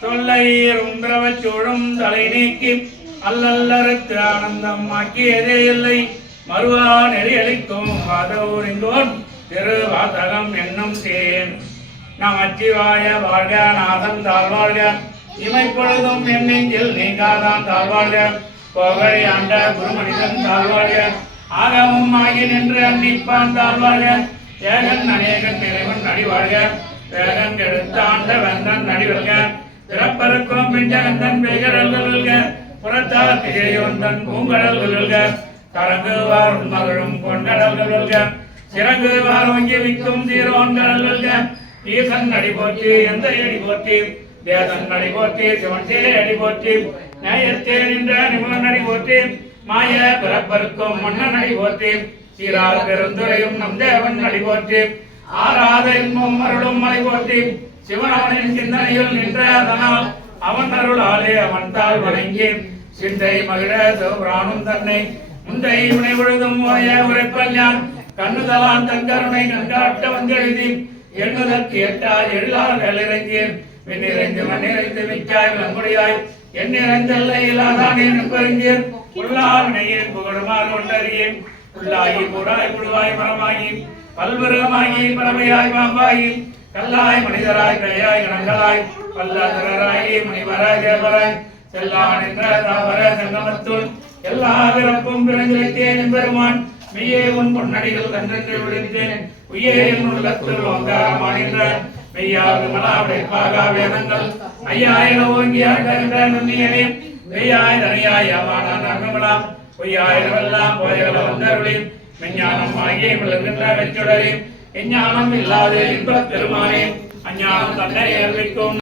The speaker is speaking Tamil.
தொல்லையரும் பிரவச்சூழும் தலை நீக்கி அல்லல்லறுத்து ஆனந்தம் ஆக்கியதே இல்லை மறுவா நெறியளிக்கும் வாதூரிங்கோன் திருவாதகம் என்னும் தேன் நமச்சிவாய வாழ்க நாதன் தாழ்வாழ்க இமைப்பொழுதும் என் நெஞ்சில் நீங்காதான் தாழ்வாழ்க கோவை ஆண்ட குருமனிதன் தாழ்வாழ்க ஆகமும் ஆகி நின்று அன்னிப்பான் தாழ்வாழ்க ஏகன் அநேகன் இறைவன் நடிவாழ்க வேகன் கெடுத்த ஆண்ட வெந்தன் நடிவல்க பிறப்பருக்கும் பிஞ்சகந்தன் பெய்கடல்கள் புறத்தால் திகையொந்தன் பூங்கடல்கள் கரங்குவார் மகளும் கொண்டடல்கள் சிறங்குவார் வங்கி விக்கும் சீரோன்கள் ஈசன் நடி போற்றி எந்த அடி போற்றி தேசன் நடி போற்றி சிவன் சே அடி போற்றி நியாயத்தே நின்ற நிபுணன் நடி போற்றி மாய பிறப்பருக்கும் மன்னன் நடி போற்றி சீரார் பெருந்துரையும் நம் தேவன் நடி போற்றி ஆராத இன்பம் அருளும் மலை போற்றி சிவனவனின் சிந்தனையில் நின்ற அதனால் அவன் அருளாலே அவன் தாள் வணங்கி சிந்தை மகிழ சிவபுராணும் தன்னை முந்தை வினை விழுதும் ஓய உரைப்பல் யான் கண்ணுதலான் தன் கருணை கண்காட்ட வந்தெழுதி எண்ணுதற்கு எட்டாய் எழிலால் இறங்கி விண்ணிறைந்து மண்ணிறைந்து மிக்காய் விளங்குடியாய் எண்ணிறைந்தல்ல இல்லாதான் பெருங்கீர் உள்ளார் வினையின் புகழுமாறு கொண்டறியேன் உள்ளாகி கூடாய் புழுவாய் மரமாகி பல்விருகமாகி பறவையாய் பாம்பாகி கல்லாய் மனிதராய் கையாய் கணங்களாய் பல்லதராகி முனிவராய் தேவராய் செல்லான் என்ற தாவர சங்கமத்துள் எல்லா பிறப்பும் பிறந்திருத்தேன் பெருமான் மெய்யே உன் பொன்னடிகள் கன்றென்று விடுத்தேன் உய்யே என் உள்ளத்தில் ஓங்காரமானின்ற மெய்யாது மலாவிடைப்பாக வேதங்கள் ஐயா என ஓங்கியாகின்ற நுண்ணியனே மெய்யாய் தனியாய் அவானான் அகமலாம் பொய்யாயிரமெல்லாம் போயல வந்தருளே மெஞ்ஞானம் ஆகிய விளங்குகின்ற வெச்சுடரே எஞ்ஞானம் இல்லாத இன்பப் பெருமானே அஞ்ஞானம் தன்னை ஏற்பிக்கும்